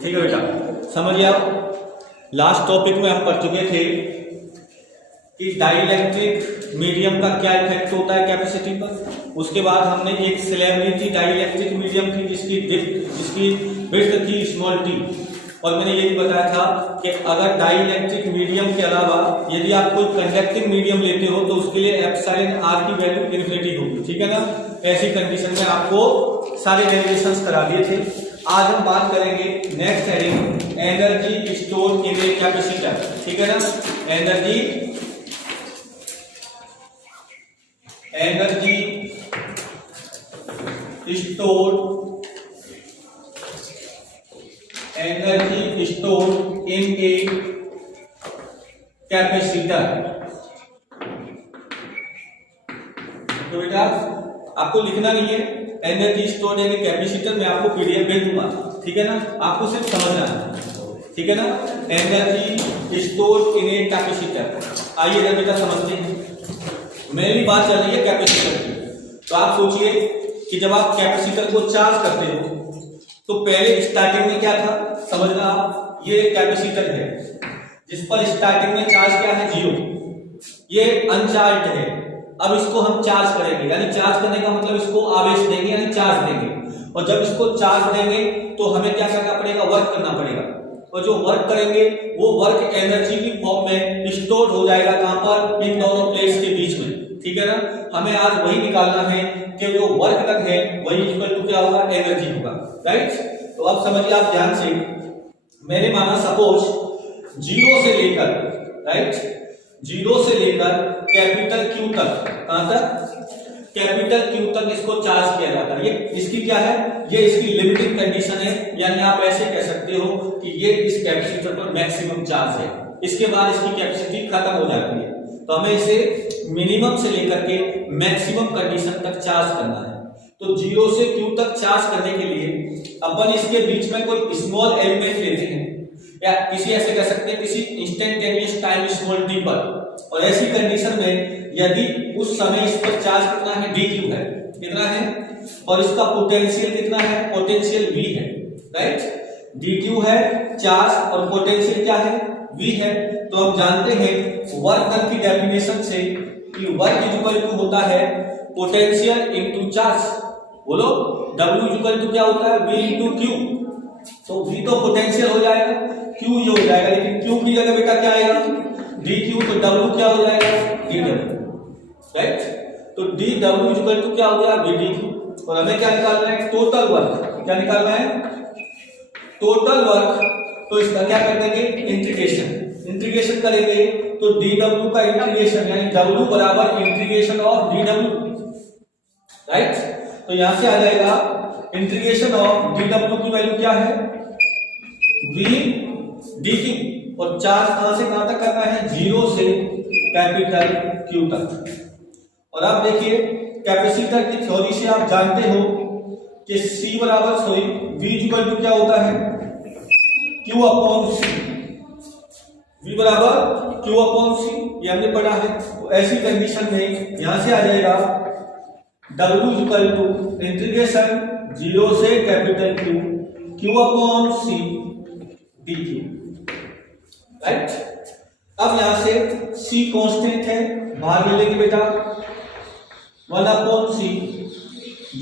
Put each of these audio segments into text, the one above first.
ठीक है बेटा, समझिए आप लास्ट टॉपिक में हम पढ़ चुके थे कि डाइलेक्ट्रिक मीडियम का क्या इफेक्ट होता है कैपेसिटी पर। उसके बाद हमने एक सेलेब्रिटी डाइलेक्ट्रिक मीडियम थी जिसकी विड्थ थी स्मॉल टी, और मैंने ये भी बताया था कि अगर डाइलेक्ट्रिक मीडियम के अलावा यदि आप कोई कंडक्टिंग मीडियम लेते हो तो उसके लिए एप्सिलॉन आर की वैल्यू इन्फिनिटी होगी, ठीक है ना। ऐसी कंडीशन में आपको सारे डेरिवेशंस करा दिए थे। आज हम बात करेंगे next heading energy store in a capacitor, ठीक है ना। Energy store in a capacitor. तो बेटा आपको लिखना नहीं है energy store in a capacitor, मैं आपको पीडीएफ भेज दूंगा, ठीक है ना। आपको सिर्फ समझना है, ठीक है ना। Energy store in a capacitor. आइए जरा बेटा समझते हैं। मेरी बात चल रही है कैपेसिटर की। तो आप सोचिए कि जब आप कैपेसिटर को चार्ज करते हो तो पहले स्टार्टिंग में क्या था, समझना आप। ये कैपेसिटर है जिस पर स्टार्टिंग में चार्ज क्या है, 0। ये अनचार्ज है। अब इसको हम चार्ज करेंगे, यानी चार्ज करने का मतलब इसको आवेश देंगे यानी चार्ज देंगे। और जब इसको चार्ज देंगे तो हमें क्या करना पड़ेगा, वर्क करना पड़ेगा। और जो वर्क करेंगे वो वर्क एनर्जी की फॉर्म में स्टोर हो जाएगा, कहां पर, इन दोनों प्लेट्स के बीच में, ठीक है ना। हमें आज वही निकालना है कि जो वर्क डन है वही इक्वल टू क्या होगा, एनर्जी होगा, राइट। तो अब समझिए आप ध्यान से, मैंने माना सपोज 0 से लेकर, राइट, 0 से लेकर कैपिटल क्यू तक, कहां तक, कैपिटल क्यू तक इसको चार्ज किया जाता है। ये इसकी क्या है, ये इसकी लिमिटिंग कंडीशन है, यानी आप ऐसे कह सकते हो कि ये इस कैपेसिटर पर मैक्सिमम चार्ज है। इसके बाद इसकी कैपेसिटी खत्म हो जाती है। तो हमें इसे मिनिमम से लेकर के मैक्सिमम कंडीशन तक चार्ज करना है। तो 0 से क्यू तक चार्ज करने के लिए अपन इसके बीच में कोई स्मॉल एलिमेंट लेते हैं, या किसी ऐसे कह सकते हैं किसी इंस्टेंटेनियस टाइम स्मॉल टी पर। और ऐसी कंडीशन में यदि उस समय इस पर चार्ज कितना है, dq है, कितना है, और इसका पोटेंशियल कितना है, पोटेंशियल v है, राइट। dq है चार्ज और पोटेंशियल क्या है, v है। तो हम जानते हैं वर्क डन की डेफिनेशन से कि वर्क इक्वल टू होता है पोटेंशियल इनटू चार्ज। बोलो w इक्वल टू क्या होता है, v इनटू q। तो v तो पोटेंशियल हो जाएगा, q ये हो जाएगा, लेकिन q की जगह बेटा क्या आएगा, dq। तो w क्या हो जाएगा, dw, राइट। तो dw इक्वल टू क्या हो गया, vdq। और हमें क्या निकालना है, टोटल वर्क। क्या निकालना है, टोटल वर्क। तो इसका क्या कर देंगे, इंटीग्रेशन करेंगे। तो dw का इंटीग्रेशन यानी w बराबर इंटीग्रेशन ऑफ dw, राइट। तो यहां से आ जाएगा इंटीग्रेशन ऑफ dw की वैल्यू क्या है, v dq। और चार्ज कहां से कहां तक करना है, 0 से कैपिटल Q तक। और आप देखिए कैपेसिटर की थ्योरी से आप जानते हो कि C बराबर V इक्वल टू क्या होता है, Q अपॉन C। V बराबर Q अपॉन C, ये हमने पढ़ा है। तो ऐसी कंडीशन में यहां से आ जाएगा W इक्वल टू इंटीग्रेशन 0 से capital Q upon C dq, right. अब यहां से C कांस्टेंट है, बाहर ले लेंगे बेटा, 1 अपॉन C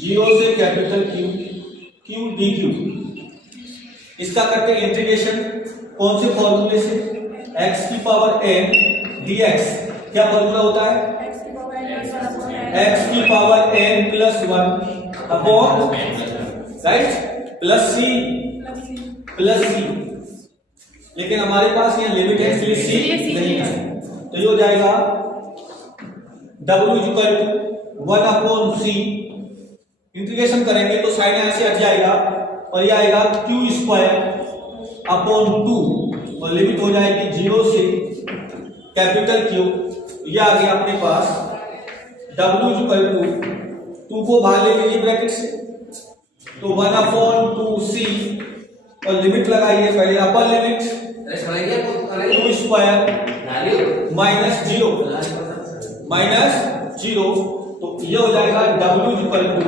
0 से कैपिटल Q dq। इसका करते हैं इंटीग्रेशन, कौन से फॉर्मूले से, x की पावर n dx। क्या फॉर्मूला होता है, x की power n plus 1 upon, right, plus c। लेकिन हमारे पास यह लिमिट है इसलिए c नहीं है। तो ये हो जाएगा w equal to 1 upon c। Integration करेंगे तो साइन ऐसे हट जाएगा और ये आएगा q स्क्वायर अपॉन 2, और लिमिट हो जाएगी 0 से कैपिटल Q। ये आ गया अपने पास w इक्वल टू 2 को बाहर ले लीजिए ब्रैकेट से, तो 1 अपॉन 2c। और लिमिट लगाइए पहले, upper limit 2 square minus 0 minus 0, तो ये हो जाएगा W equal to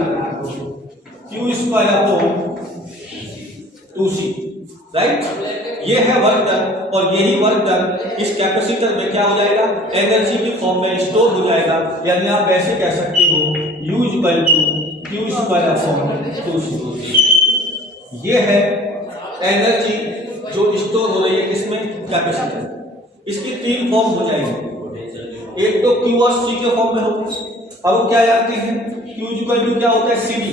Q square upon 2C, right. ये है वर्क डन, और यही वर्क डन इस कैपेसिटर में क्या हो जाएगा, एनर्जी की फॉर्म में स्टोर हो जाएगा। यानी आप ऐसे कह सकते हो U equal to Q square upon 2C। ये है एनर्जी जो स्टोर हो रही है किसमें, कैपेसिटर। इसकी तीन फॉर्म हो जाएंगे, एक तो Q और C के फॉर्म में होगी। अब क्या जानते हैं, Q इक्वल टू क्या होता है, CD।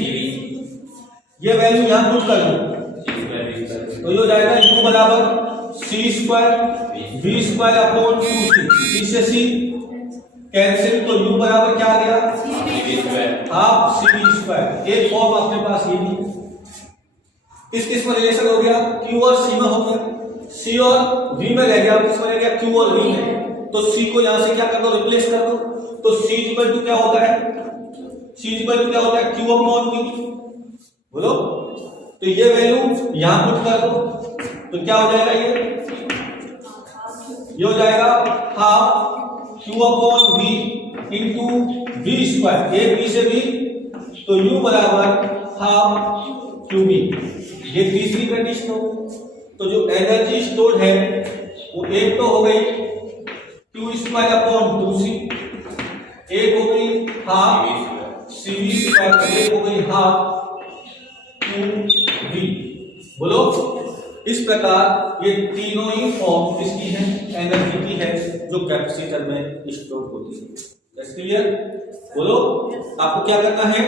ये वैल्यू यहां पुट कर दो तो ये हो जाएगा U बराबर C square V square upon 2C। C से C कैंसिल, तो U बराबर क्या आ गया, हाफ CD स्क्वायर। एक फॉर्म अपने पास ये भी, किस किस में रिलेशन हो गया, Q और C में हो गया, C और V में रह गया, किस में रह गया, Q और V में। तो C को यहां से क्या कर दो, रिप्लेस कर दो। तो C इक्वल टू क्या होता है, C इक्वल टू क्या होता है, Q अपॉन V। बोलो, तो ये वैल्यू यहां पुट कर दो तो क्या हो जाएगा, ये हो जाएगा half Q upon V into V square. एक V से V, तो U बराबर हाफ QV। ये तीसरी कंडीशन हो। तो जो एनर्जी स्टोर्ड है वो एक तो हो गई Q स्क्वायर अपॉन 2C, एक हो गई हाफ CV स्क्वायर, एक हो गई हाफ QV। बोलो, इस प्रकार ये तीनों ही फॉर्म किसकी है, एनर्जी की है, जो कैपेसिटर में स्टोर होती है। क्लियर। बोलो, आपको क्या करना है,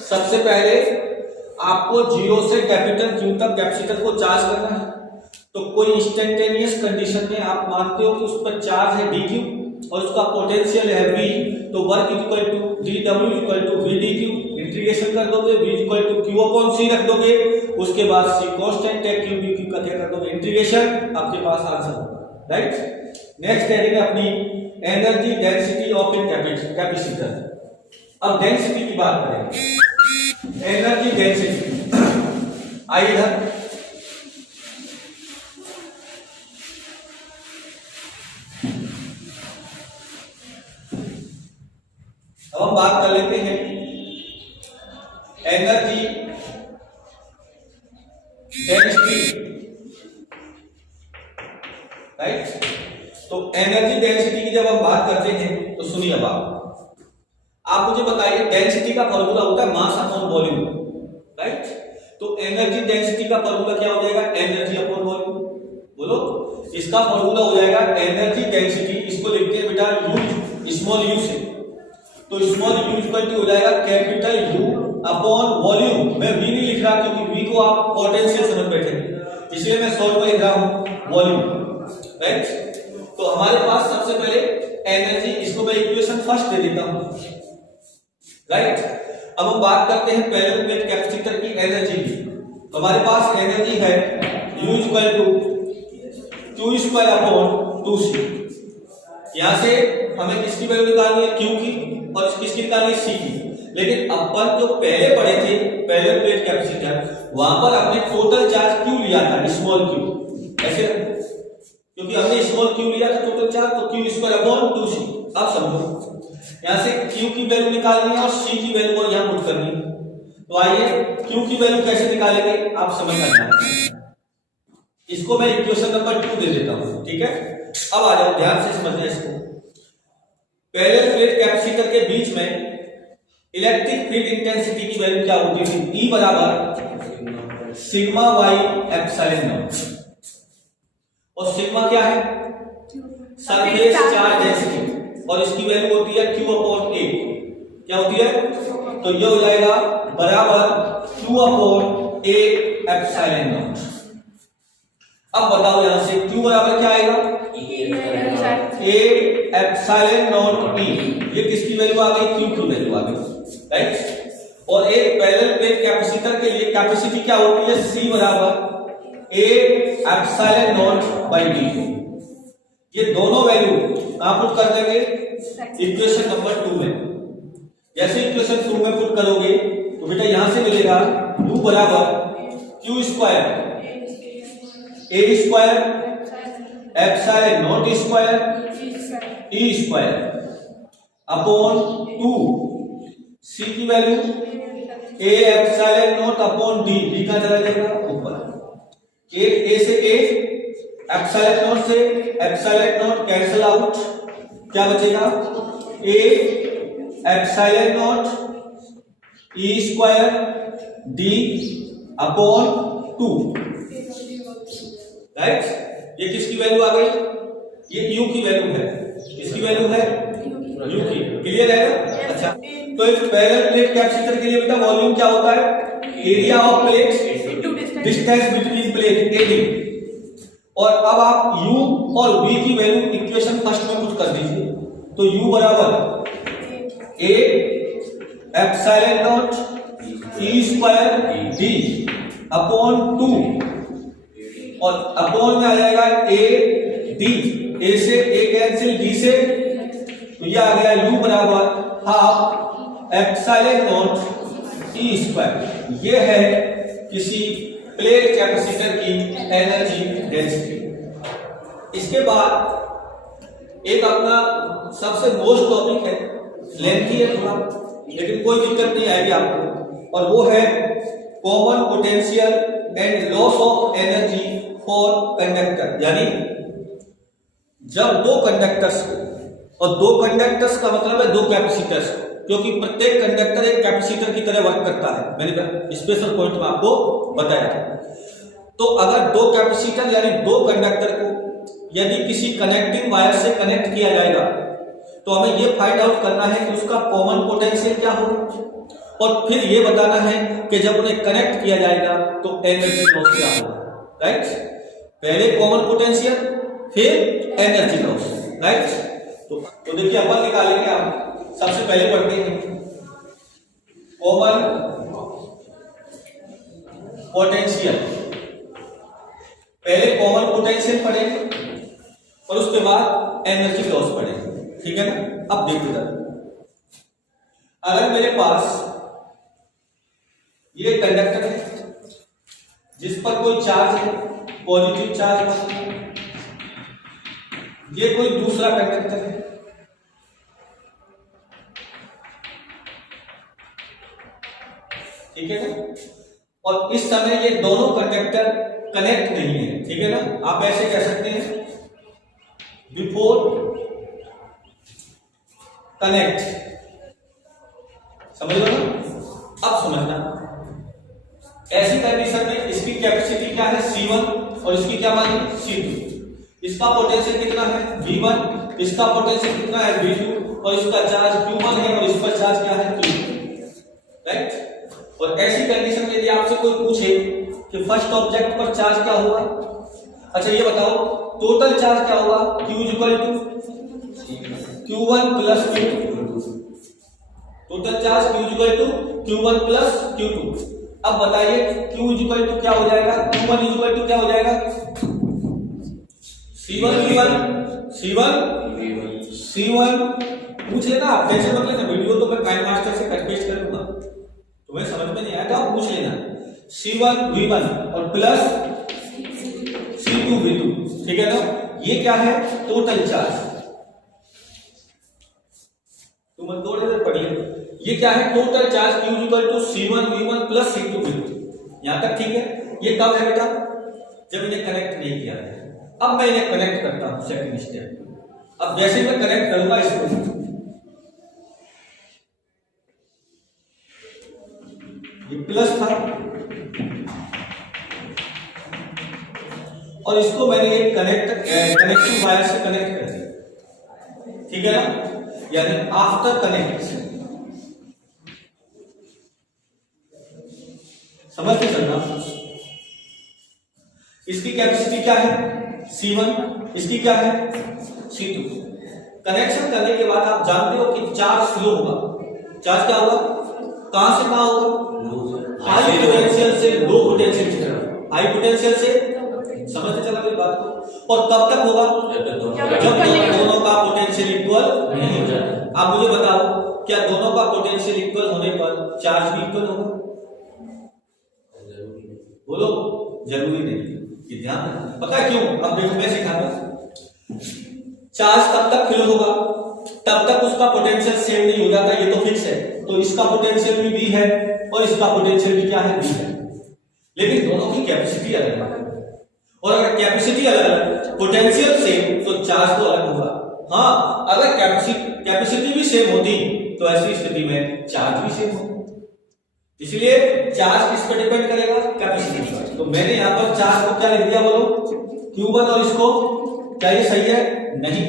सबसे पहले आपको 0 से कैपिटल Q तक कैपेसिटर को चार्ज करना है। तो कोई इंस्टेंटेनियस कंडीशन में आप मानते हो कि उस पर चार्ज है dQ और उसका पोटेंशियल है V, तो work equal to dW equal to VdQ। Integration कर दोगे, V equal to Q upon C रख दोगे, उसके बाद C कांस्टेंट है, Q dQ का क्या कर दोगे, इंटीग्रेशन, आपके पास आंसर होगा, राइट। नेक्स्ट हेडिंग है अपनी energy density of a capacitor. अब डेंसिटी की बात करें, एनर्जी डेंसिटी। आइए इधर, अब हम बात कर लेते हैं एनर्जी डेंसिटी, राइट। तो एनर्जी डेंसिटी की जब हम बात करते हैं तो सुनिए, अब आप मुझे बताइए, डेंसिटी का फॉर्मूला होता है मास अपॉन वॉल्यूम, राइट। तो एनर्जी डेंसिटी का फॉर्मूला क्या हो जाएगा, एनर्जी अपॉन वॉल्यूम। बोलो, इसका फॉर्मूला हो जाएगा एनर्जी डेंसिटी, इसको लिखते हैं बेटा U, स्मॉल u से। तो स्मॉल u इक्वल टू हो जाएगा कैपिटल U अपॉन वॉल्यूम। मैं V नहीं लिख रहा क्योंकि V को आप पोटेंशियल समझ बैठे, इसलिए मैं सॉल्व को लिख रहा हूं वॉल्यूम, राइट। तो हमारे पास सबसे पहले एनर्जी, इसको मैं इक्वेशन फर्स्ट दे देता हूं, राइट। अब हम बात करते हैं पैरेलल प्लेट कैपेसिटर की एनर्जी की। तो हमारे पास एनर्जी है U equal to Q square upon 2C। यहां से हमें किसकी वैल्यू निकालनी है, Q की, और किसकी निकालनी है, C की। लेकिन अपन जो पहले पढ़े थे पैरेलल प्लेट कैपेसिटर, वहां पर हमने टोटल चार्ज Q लिया था, स्मॉल q, ऐसे, क्योंकि हमने स्मॉल q लिया था टोटल चार्ज, तो Q स्क्वायर अपॉन 2C। अब समझो, यहां से Q की वैल्यू निकालनी है और C की वैल्यू को यहां पुट करनी है। तो आइए Q की वैल्यू कैसे निकालेंगे, आप समझ सकते। इसको मैं इक्वेशन नंबर 2 दे देता हूं, ठीक है। अब आ जाओ, ध्यान से समझना इसको। पैरेलल प्लेट कैपेसिटर के बीच में इलेक्ट्रिक फील्ड इंटेंसिटी की वैल्यू क्या होती थी, E बराबर सिग्मा वाई एप्सिलॉन नॉट। और सिग्मा क्या है, सरफेस चार्ज डेंसिटी, और इसकी वैल्यू होती है Q अपॉन A। क्या होती है, तो ये हो जाएगा बराबर Q upon A epsilon not. अब बताओ यहां से Q बराबर क्या आएगा, A एप्सिलॉन नॉट E। ये किसकी वैल्यू आ गई, Q की वैल्यू आ गई, राइट। और एक पैरेलल प्लेट कैपेसिटर के लिए कैपेसिटी क्या होती है, C बराबर A epsilon not by D। ये दोनों वैल्यू कहां पुट कर देंगे, इक्वेशन नंबर 2 में। जैसे इक्वेशन 2 में पुट करोगे तो बेटा यहां से मिलेगा U बराबर Q square A square epsilon not square E square. Upon 2, सी की value A epsilon not upon D, D का चला जाएगा ऊपर, ए से ए, एप्सिलॉन नॉट से एप्सिलॉन नॉट कैंसिल आउट, क्या बचेगा A epsilon naught E square D upon 2, right. ये किसकी वैल्यू आ गई, ये यू की वैल्यू है, इसकी वैल्यू है यू की, क्लियर है ना। अच्छा, तो एक पैरेलल प्लेट कैपेसिटर के लिए बेटा वॉल्यूम क्या होता है, area of plate distance between plate AD. और अब आप u और v की वैल्यू इक्वेशन फर्स्ट में पुट कर दीजिए, तो u बराबर a epsilon naught E square D upon 2, और अपॉन में आ जाएगा a d, a से a कैंसिल, d से, तो ये आ गया u बराबर half epsilon naught E square. ये है किसी प्लेट कैपेसिटर की एनर्जी डेंसिटी। इसके बाद एक अपना सबसे मोस्ट टॉपिक है, लेंथी है थोड़ा, लेकिन कोई दिक्कत नहीं आएगी आपको, और वो है common potential and loss of energy for conductor. यानी जब दो कंडक्टर्स को, और दो कंडक्टर्स का मतलब है दो कैपेसिटर्स, क्योंकि प्रत्येक कंडक्टर एक कैपेसिटर की तरह वर्क करता है, मैंने स्पेशल पॉइंट में आपको बताया था। तो अगर दो कैपेसिटर यानी दो कंडक्टर को यदि किसी कनेक्टिंग वायर से कनेक्ट किया जाएगा, तो हमें यह फाइंड आउट करना है कि उसका कॉमन पोटेंशियल क्या हो, और फिर यह बताना है कि जब उन्हें कनेक्ट किया जाएगा तो एनर्जी लॉस क्या होगा, राइट। पहले कॉमन पोटेंशियल, फिर एनर्जी लॉस, राइट। तो देखिए अपन निकालेंगे, आप सबसे पहले पढ़ते हैं कॉमन पोटेंशियल। पहले कॉमन पोटेंशियल पढ़ेंगे और उसके बाद एनर्जी लॉस पढ़ेंगे, ठीक है ना। अब देखो जरा, अगर मेरे पास ये कंडक्टर है जिस पर कोई चार्ज है, पॉजिटिव चार्ज, ये कोई दूसरा कंडक्टर है, ठीक है ना, और इस समय ये दोनों कंडक्टर कनेक्ट नहीं है, ठीक है ना। आप ऐसे कह सकते हैं बिफोर कनेक्ट, समझ लो ना। अब समझना, ऐसी कंडीशन में इसकी कैपेसिटी क्या है C1 और इसकी क्या मानी C2, इसका पोटेंशियल कितना है V1, इसका पोटेंशियल कितना है V2, और इसका चार्ज Q1 है और इस पर चार्ज क्या है Q2, राइट। और ऐसी कंडीशन में यदि आपसे कोई पूछे कि फर्स्ट ऑब्जेक्ट पर चार्ज क्या होगा, अच्छा ये बताओ टोटल चार्ज क्या होगा, Q equal to Q1 plus Q2, total charge Q equal to Q1 plus Q2। अब बताइए Q इक्वल टू क्या हो जाएगा, Q1 इक्वल टू क्या हो जाएगा, C1 V1, C1 पूछ लेना आप, कैसे मतलब ना, वीडियो तो मैं काइन मास्टर से कट पेस्ट करूंगा, तुम्हें समझ में नहीं आया तो आप पूछ लेना। C1 V1 और प्लस C2 V2, ठीक है ना। ये क्या है, टोटल चार्ज, तुम थोड़ी देर पढ़िए, ये क्या है total charge Q equal to C1 V1 plus C2 V2। यहां तक ठीक है। ये कब है बेटा, जब इन्हें कनेक्ट नहीं किया है। अब मैं इन्हें कनेक्ट करता हूं, सेकंड स्टेप। अब जैसे मैं कनेक्ट करूंगा इसको, ये प्लस था और इसको मैंने एक कनेक्टिंग वायर से कनेक्ट कर दिया, ठीक है ना। यानी आफ्टर कनेक्ट, समझ के चलना। इसकी कैपेसिटी क्या है C1, इसकी क्या है C2। कनेक्शन करने के बाद आप जानते हो कि चार्ज फ्लो होगा। चार्ज क्या होगा, कहां से कहां होगा, हाई पोटेंशियल से लो पोटेंशियल की तरफ, हाई पोटेंशियल से, समझते चला मेरी बात को। और कब तक होगा, जब दोनों का पोटेंशियल इक्वल नहीं हो जाता। आप मुझे बताओ, क्या दोनों का पोटेंशियल इक्वल होने पर चार्ज भी इक्वल होगा, बोलो। जरूरी नहीं, ये ध्यान रखना। पता है क्यों, अब देखो मैं सिखाता हूं। चार्ज तब तक फ्लो होगा तब तक उसका पोटेंशियल सेम नहीं हो जाता, ये तो फिक्स है। तो इसका पोटेंशियल भी V है और इसका पोटेंशियल भी क्या है, V है। लेकिन दोनों की कैपेसिटी अलग है, और अगर कैपेसिटी अलग पोटेंशियल सेम तो चार्ज तो अलग होगा। हाँ, अगर कैपेसिटी भी सेम होती तो ऐसी स्थिति में चार्ज भी सेम होता। इसलिए चार्ज किस पर डिपेंड करेगा, कैपेसिटी पर। तो मैंने यहां पर चार्ज को क्या लिख दिया बोलो, Q1, और इसको क्या ये सही है, नहीं,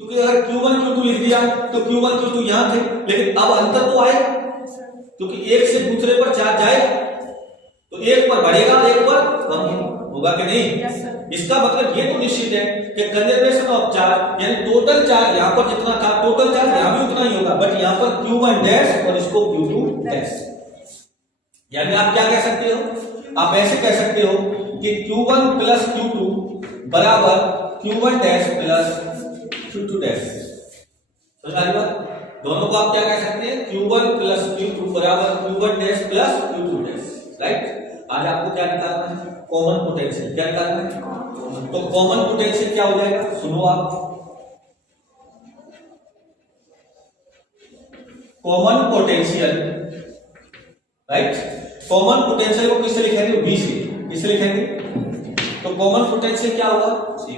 क्योंकि अगर Q1 Q2 लिख दिया तो Q1 Q2 यहां थे, लेकिन अब अंतर तो आएगा, क्योंकि एक से दूसरे पर चार्ज जाएगा तो एक पर बढ़ेगा एक पर कम होगा कि नहीं। इसका मतलब ये तो निश्चित है कि कंजर्वेशन ऑफ चार्ज यानी टोटल चार्ज यहां पर जितना था टोटल चार्ज यहां भी उतना ही होगा, बट यहां पर Q1 डैश और इसको Q2 डैश। यानी आप क्या कह सकते हो, आप ऐसे कह सकते हो कि Q1 प्लस Q2 बराबर Q1 dash plus Q2 dash. समझ आ रही बात, दोनों को आप क्या कह सकते हैं, Q1 प्लस Q2 बराबर Q1 dash plus Q2 dash, right. आज आपको क्या निकालना है, कॉमन पोटेंशियल। क्या निकालना है, तो कॉमन पोटेंशियल क्या हो जाएगा, सुनो आप, common potential, right. Common potential को किससे लिखेंगे, V से, किससे लिखेंगे, तो कॉमन पोटेंशियल क्या होगा,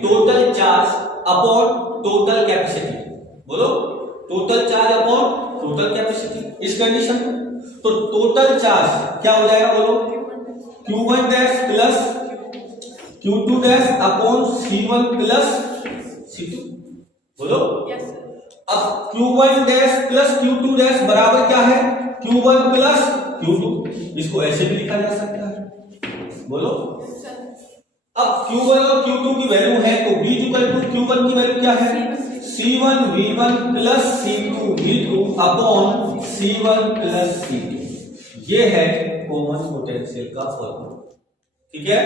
total charge upon total capacity. बोलो, total charge upon total capacity. इस कंडीशन में तो टोटल चार्ज क्या हो जाएगा, बोलो, Q1 dash plus Q2 dash upon C1 plus C2। बोलो, अब Q1 dash plus Q2 dash बराबर क्या है, Q1 प्लस Q2। इसको ऐसे भी लिखा जा सकता है। बोलो, अब Q1 और Q2 की वैल्यू है तो V इक्वल टू Q1 की वैल्यू क्या है, C1 V1 plus C2 V2 upon C1 plus C2। ये है कॉमन पोटेंशियल का फॉर्मूला, ठीक है।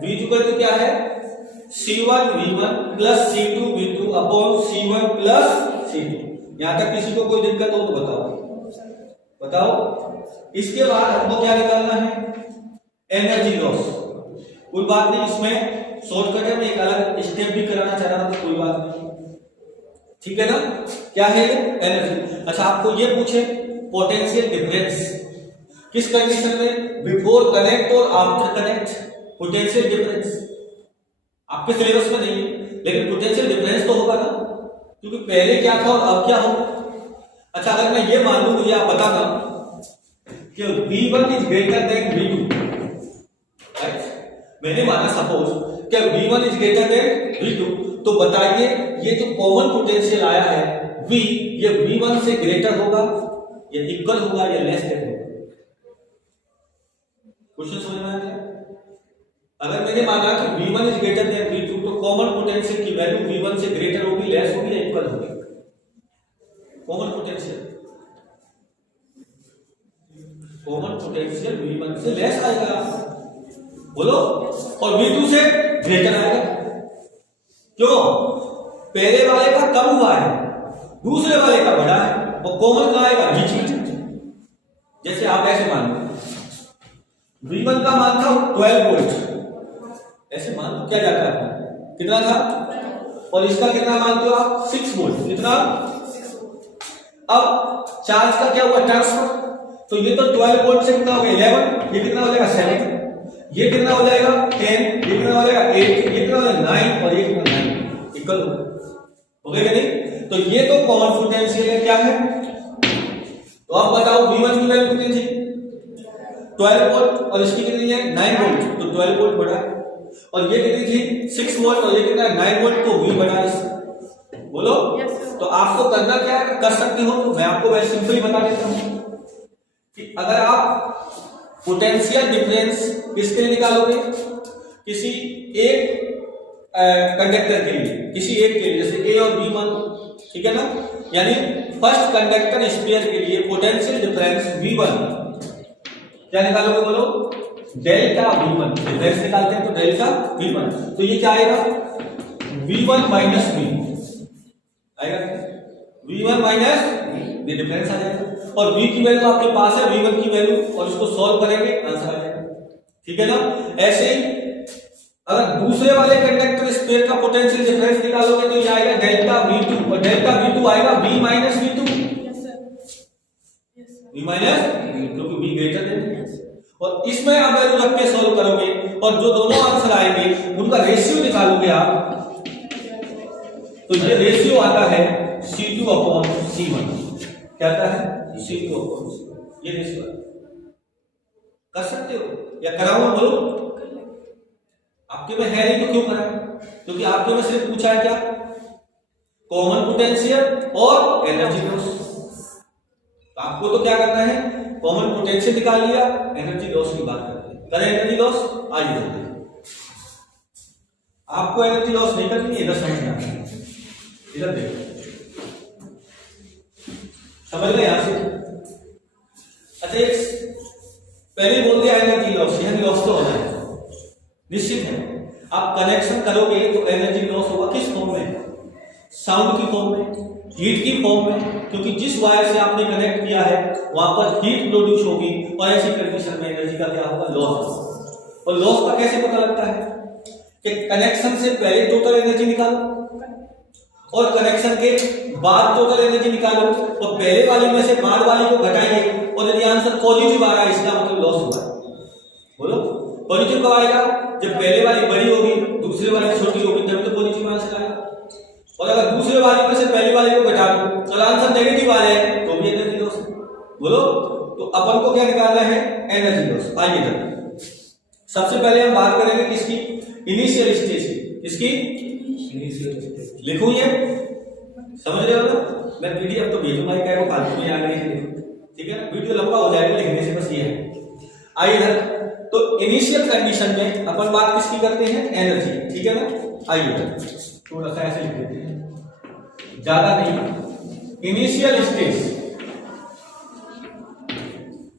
V इक्वल टू क्या है, C1 V1 plus C2 V2 upon C1 plus C2। यहां तक किसी को कोई दिक्कत हो तो बताओ, बताओ। इसके बाद हमको क्या निकालना है, एनर्जी लॉस। कोई बात नहीं, इसमें शॉर्टकट है, मैं एक अलग स्टेप भी कराना चाह रहा था, तो कोई बात नहीं, ठीक है ना। क्या है ये, एनर्जी। अच्छा, आपको ये पूछे पोटेंशियल डिफरेंस किस कंडीशन में, बिफोर कनेक्ट और आफ्टर कनेक्ट, पोटेंशियल डिफरेंस आपके सिलेबस में नहीं है, लेकिन पोटेंशियल डिफरेंस तो होगा ना, क्योंकि पहले क्या था और अब क्या होगा। अच्छा, अगर मैं ये मान लूं, मुझे आप बताना कि V1 is greater than V2, right. मैंने माना सपोज कि V1 is greater than V2, तो बताइए ये जो कॉमन पोटेंशियल आया है V, ये V1 से ग्रेटर होगा या इक्वल होगा या लेस देन होगा। क्वेश्चन समझ में आ गया। अगर मैंने माना कि V1 is greater than V2, तो कॉमन पोटेंशियल की वैल्यू V1 से ग्रेटर होगी, लेस होगी या इक्वल होगी। कॉमन पोटेंशियल V1 से लेस आएगा, बोलो, और V2 से ग्रेटर आएगा। क्यों, पहले वाले का कम हुआ है, दूसरे वाले का बढ़ा है, और कॉमन का आएगा बीच में। जैसे आप ऐसे मान लो, V1 का मान था 12 वोल्ट, ऐसे मान लो, क्या जाता है, कितना था, और इसका कितना मानते हो आप, 6 वोल्ट, कितना। अब चार्ज का क्या हुआ, ट्रांसफर, तो ये तो 12 वोल्ट से कितना हो गया 11, ये कितना हो जाएगा 7, ये कितना हो जाएगा 10, ये कितना हो जाएगा 8, ये कितना हो जाएगा 9, और ये कितना 9, इक्वल हो गया कि नहीं। तो ये तो कॉमन पोटेंशियल है, क्या है। तो अब बताओ V1 की वैल्यू कितनी थी, 12 वोल्ट, और इसकी कितनी है 9 वोल्ट, तो 12 वोल्ट बढ़ा, और ये कितनी थी 6 वोल्ट, और ये कितना है 9 वोल्ट, तो V बढ़ा इससे। बोलो, तो आपको करना क्या है, कर सकते हो, मैं आपको वैसे सिंपली बता देता हूं कि अगर आप पोटेंशियल डिफरेंस किसके लिए निकालोगे, किसी एक कंडक्टर के लिए, किसी एक के लिए, जैसे A और B मान, ठीक है ना। यानी फर्स्ट कंडक्टर स्फीयर के लिए पोटेंशियल डिफरेंस V1 क्या निकालोगे, बोलो, डेल्टा V1। डिफरेंस निकालते हैं तो डेल्टा V1, तो ये क्या आएगा, V1 माइनस V आएगा, V1 माइनस V, डिफरेंस आ जाएगा। और V की वैल्यू आपके पास है, V1 की वैल्यू, और इसको सॉल्व करेंगे आंसर आ जाएगा, ठीक है ना। ऐसे ही अगर दूसरे वाले कंडक्टर स्पेयर का पोटेंशियल डिफरेंस निकालोगे तो ये आएगा डेल्टा V2 और डेल्टा V2 आएगा V minus V2, V minus क्योंकि V ग्रेटर देन। और इसमें आप वैल्यू रख के सॉल्व करोगे और जो दोनों आंसर आएंगे उनका रेशियो निकालोगे आप, तो ये रेशियो आता है C2/C1। क्या आता है? C2/C1। ये रेशियो कर सकते हो या कराऊं? बोलो। आपके में है नहीं तो क्यों करा? क्योंकि आपके में सिर्फ पूछा है क्या? कॉमन पोटेंशियल और एनर्जी लॉस। तो आपको तो क्या करना है? कॉमन पोटेंशियल निकाल लिया, एनर्जी लॉस की बात करते हैं। करें एनर्जी लॉस? आइए करते हैं। आपको एनर्जी लॉस नहीं करनी है, इधर समझना है। इधर देखो, समझ गए यहां से? अच्छा, एक पहले बोल दिया एनर्जी लॉस, यहां लॉस तो होना है, निश्चित है। आप कनेक्शन करोगे तो एनर्जी लॉस होगा किस फॉर्म में? साउंड की फॉर्म में, हीट की फॉर्म में, क्योंकि जिस वायर से आपने कनेक्ट किया है वहां पर हीट प्रोड्यूस होगी और ऐसी कंडीशन में एनर्जी का क्या होगा? लॉस। और लॉस का कैसे पता लगता है? कि कनेक्शन से पहले टोटल एनर्जी निकालो और कनेक्शन के बाद टोटल एनर्जी निकालो और पहले वाली में से बाद वाली को घटाइए और यदि आंसर पॉजिटिव आ रहा है इसका मतलब लॉस हुआ है। बोलो, पॉजिटिव कब आएगा? जब पहले वाली बड़ी होगी, दूसरे वाली छोटी होगी, तब तो पॉजिटिव आंसर आएगा। और अगर दूसरे वाले में से पहली वाले को घटा दो तो आंसर नेगेटिव आ जाए तो भी एनर्जी लॉस। बोलो, तो अपन को क्या निकालना है? Energy loss. आइए जरा सबसे पहले हम बात करेंगे किसकी? इनिशियल स्टेज की। किसकी? Initial stage. लिखूं ये? समझ रहे हो ना? मैं पीडीएफ तो भेजूंगा, क्या वो फालतू में आ गई है, ठीक है? वीडियो लंबा हो जाएगा लिखने से, बस ये है। आइए इधर, तो इनिशियल कंडीशन में अपन बात किसकी करते हैं? एनर्जी, ठीक है ना? आइए थोड़ा सा ऐसे लिख देते हैं, ज्यादा नहीं। इनिशियल स्टेज,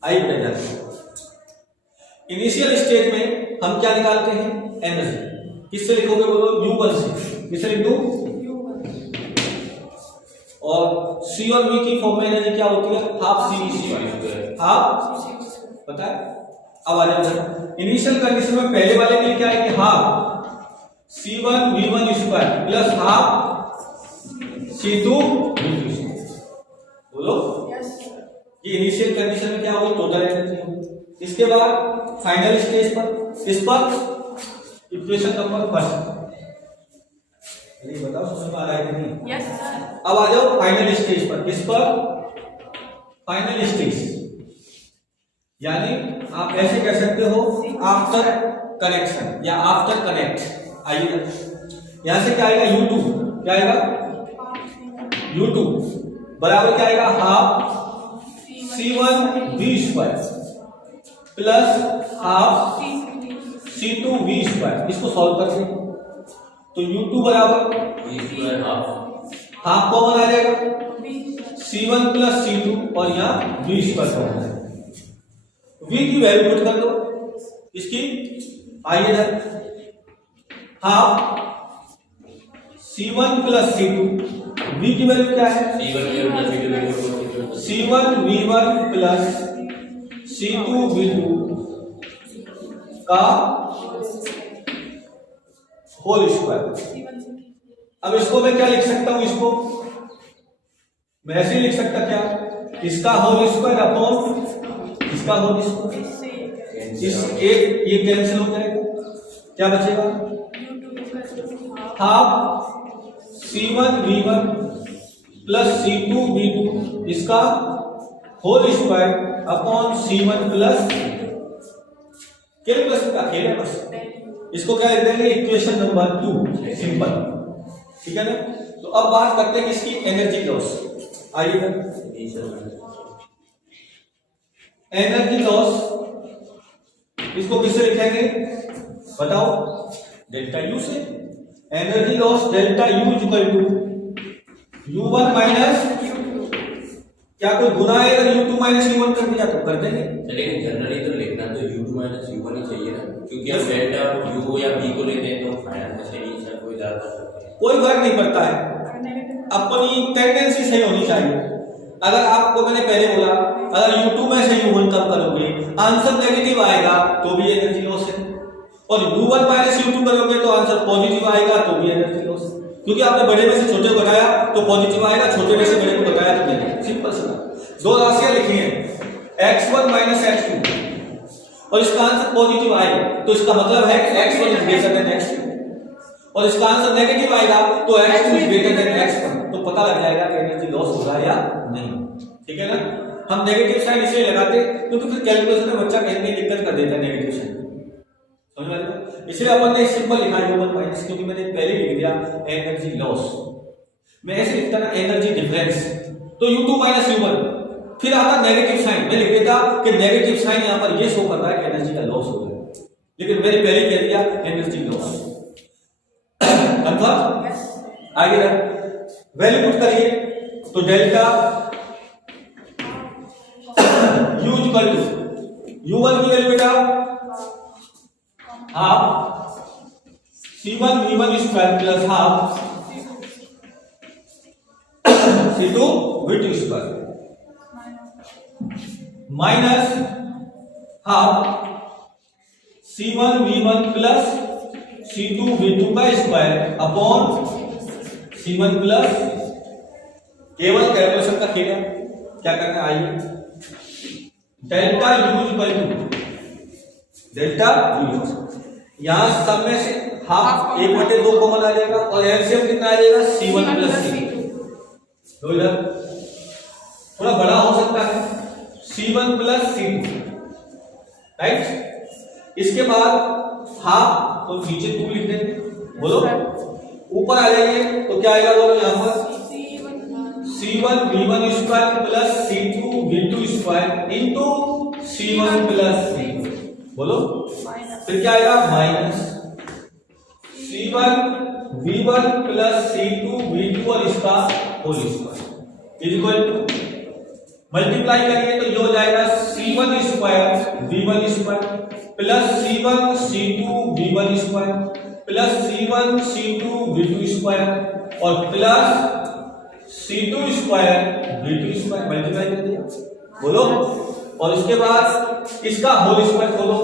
आइए बेटा, इनिशियल स्टेज में हम क्या निकालते हैं? एनर्जी। किससे लिखोगे? बोलो, U1 से। किससे लिख दूं? और C और V की फॉर्म में एनर्जी क्या होती है? हाफ C, हाफ, पता है? अब आ जाओ, इनिशियल कंडीशन में पहले वाले में क्या है कि half C1 V1 square plus half C2 V2 square. बोलो, ये इनिशियल कंडीशन में क्या होगी? टोटल एनर्जी होगी। इसके बाद फाइनल स्टेज पर, इस पर इक्वेशन नंबर फर्स्ट, ये बताओ समझ में आ रहा है कि नहीं? Yes sir. अब आ जाओ फाइनल स्टेज पर। किस पर? फाइनल स्टेज, यानी आप ऐसे कह सकते हो आफ्टर कनेक्शन या आफ्टर कनेक्ट। आइए यहां से क्या आएगा? U2, क्या आएगा? U2 बराबर क्या आएगा? Half C1 V square plus half C2 V square. इसको सॉल्व करते हैं तो U2 बराबर V स्क्वायर हाफ कॉमन आ जाएगा, C1 प्लस C2 और यहाँ V स्क्वायर कॉमन आएगा। V की वैल्यू पुट कर दो इसकी। आइए इधर, half C1 plus C2, V की वैल्यू क्या है? C1 V1 plus C2 V2 का होल स्क्वायर। अब इसको मैं क्या लिख सकता हूं? इसको मैं ऐसे ही लिख सकता, क्या? इसका होल स्क्वायर अपॉन इसका होल स्क्वायर। इस एक ये कैंसिल हो जाएगा, क्या बचेगा? Half C1 V1 plus C2 V2 इसका whole square upon C1 plus, calculation का खेल है बस। इसको क्या लिख देंगे? इक्वेशन नंबर 2, सिंपल, ठीक है ना? तो अब बात करते हैं इसकी एनर्जी लॉस। आइए एनर्जी लॉस, इसको किससे लिखेंगे? बताओ, डेल्टा U से। Energy loss delta U equal to U1 minus, क्या कोई गुना है? अगर U2 माइनस U1 कर दिया तो कर देंगे, लेकिन जनरली तो लिखना तो U2 माइनस U1 ही चाहिए ना, क्योंकि हम डेल्टा U या V को लेते हैं तो फाइनल में सही है, कोई ज्यादा कोई फर्क नहीं पड़ता है, अपनी टेंडेंसी सही होनी चाहिए। अगर आपको मैंने पहले बोला, अगर U2 में से U1 कम करोगे आंसर नेगेटिव आएगा तो भी एनर्जी लॉस है, और U1 माइनस U2 करोगे तो आंसर पॉजिटिव आएगा, तो भी एनर्जी लॉस, क्योंकि आपने बड़े में से छोटे को घटाया तो पॉजिटिव आएगा, छोटे में से बड़े को घटाया तो नेगेटिव। सिंपल सा। दो राशियां लिखी हैं x1 माइनस x2 और इसका आंसर पॉजिटिव आएगा तो इसका मतलब है कि x1 is greater than x2, और इसका आंसर नेगेटिव आएगा तो x2 is greater than x1, तो पता लग जाएगा कि एनर्जी लॉस हो रहा है या नहीं। ठीक है ना। हम नेगेटिव साइन इसलिए लगाते क्योंकि फिर कैलकुलेशन में बच्चा कहीं दिक्कत कर देता है नेगेटिव साइन, समझ में आया? इसलिए अपन ने सिंपल लिखा है U1 माइनस, क्योंकि मैंने पहले लिख दिया एनर्जी लॉस। मैं ऐसे लिखता ना एनर्जी डिफरेंस, तो U2 माइनस U1, फिर आता नेगेटिव साइन, मैं लिख देता कि नेगेटिव साइन यहां पर ये शो कर रहा है कि एनर्जी का लॉस हो रहा है, लेकिन मैंने पहले कह दिया एनर्जी लॉस। कंफर्म? आगे वैल्यू पुट करिए तो delta U equal to U1 की वैल्यू बेटा half C1 V1 square plus half C2 V2 square minus half C1 V1 plus C2 V2 का स्क्वायर अपॉन C1 प्लस, केवल calculation का खेल है, क्या करना है आइए, delta U equal to delta U, यहां सब में से हाफ 1/2 कॉमन आ जाएगा और एलसीएम कितना आ जाएगा C1 प्लस C2, तो इधर थोड़ा बड़ा हो सकता है C1 प्लस C2, राइट। इसके बाद हाफ तो नीचे 2 लिख देंगे, बोलो ऊपर आ जाएंगे तो क्या आएगा, बोलो यहां पर C1 V1 square plus C2 V2 square into C1 plus C2, बोलो फिर क्या आएगा minus C1 V1 plus C2 V2 और इसका whole square is equal to, multiply करिए तो ये हो जाएगा C1 square V1 square plus C1 C2 V1 square plus C1 C2 V2 square और plus C2 square V2 square, multiply कर दिया, बोलो, और इसके बाद इसका होल स्क्वायर खोलो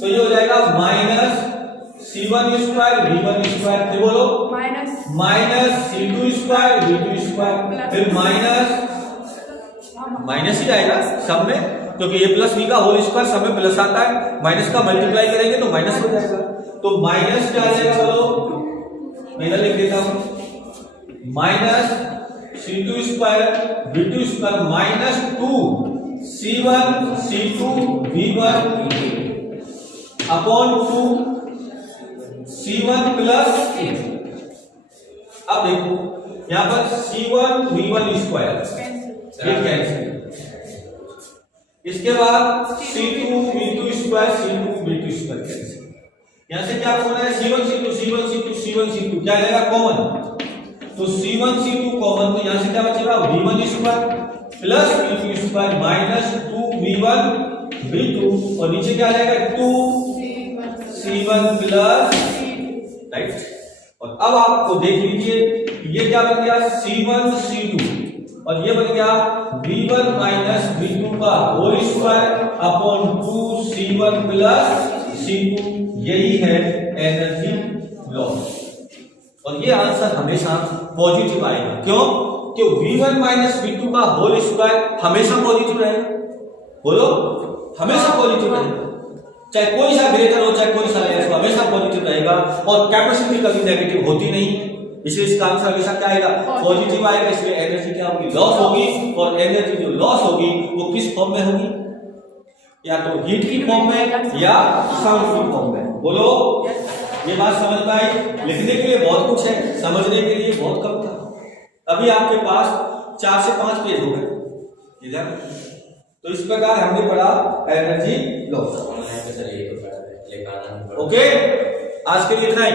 तो ये हो जाएगा minus C1 square V1 square, फिर बोलो minus C2 square V2 square, फिर माइनस ही आएगा सब में, क्योंकि a प्लस b का होल स्क्वायर सब में प्लस आता है, माइनस का मल्टीप्लाई करेंगे तो माइनस हो जाएगा, तो माइनस क्या आ जाएगा, बोलो मैं लिख देता हूं minus C2 square V2 square minus 2 C1 C2 V1 upon 2 C1 plus, अब देखो यहां पर C1 V1 स्क्वायर कैंसिल, इसके बाद C2 V2 square C2 V2 square cancel, यहां से क्या कॉमन है C1 C2 क्या आएगा कॉमन, तो C1 C2 कॉमन, तो यहां से क्या बचेगा V1 square plus V2 square minus 2 V1 V2 और नीचे क्या आ जाएगा 2 C1 प्लस, राइट। और अब आपको देख लीजिए ये क्या बन गया C1 C2 और ये बन गया V1 माइनस V2 का whole square upon 2 C1 plus C2, यही है एनर्जी लॉस। और ये आंसर हमेशा पॉजिटिव आएगा, क्यों? क्यों V1 माइनस V2 का होल स्क्वायर हमेशा पॉजिटिव रहेगा, बोलो हमेशा पॉजिटिव रहेगा, चाहे कोई सा ग्रेटर हो चाहे कोई सा लेस हो, हमेशा पॉजिटिव रहेगा और कैपेसिटी कभी नेगेटिव होती नहीं, इसलिए इसका आंसर हमेशा क्या आएगा पॉजिटिव आएगा, इसलिए एनर्जी क्या होगी लॉस होगी, और एनर्जी जो लॉस होगी वो किस फॉर्म में होगी, या तो हीट की फॉर्म में या साउंड की फॉर्म में, बोलो ये बात समझ में आई? लिखने के लिए बहुत कुछ है, समझने के लिए बहुत कम था, अभी आपके पास 4 से 5 पेज हो गए, तो इस प्रकार हमने पढ़ा एनर्जी लॉस। ओके, आज के लिए इतना ही।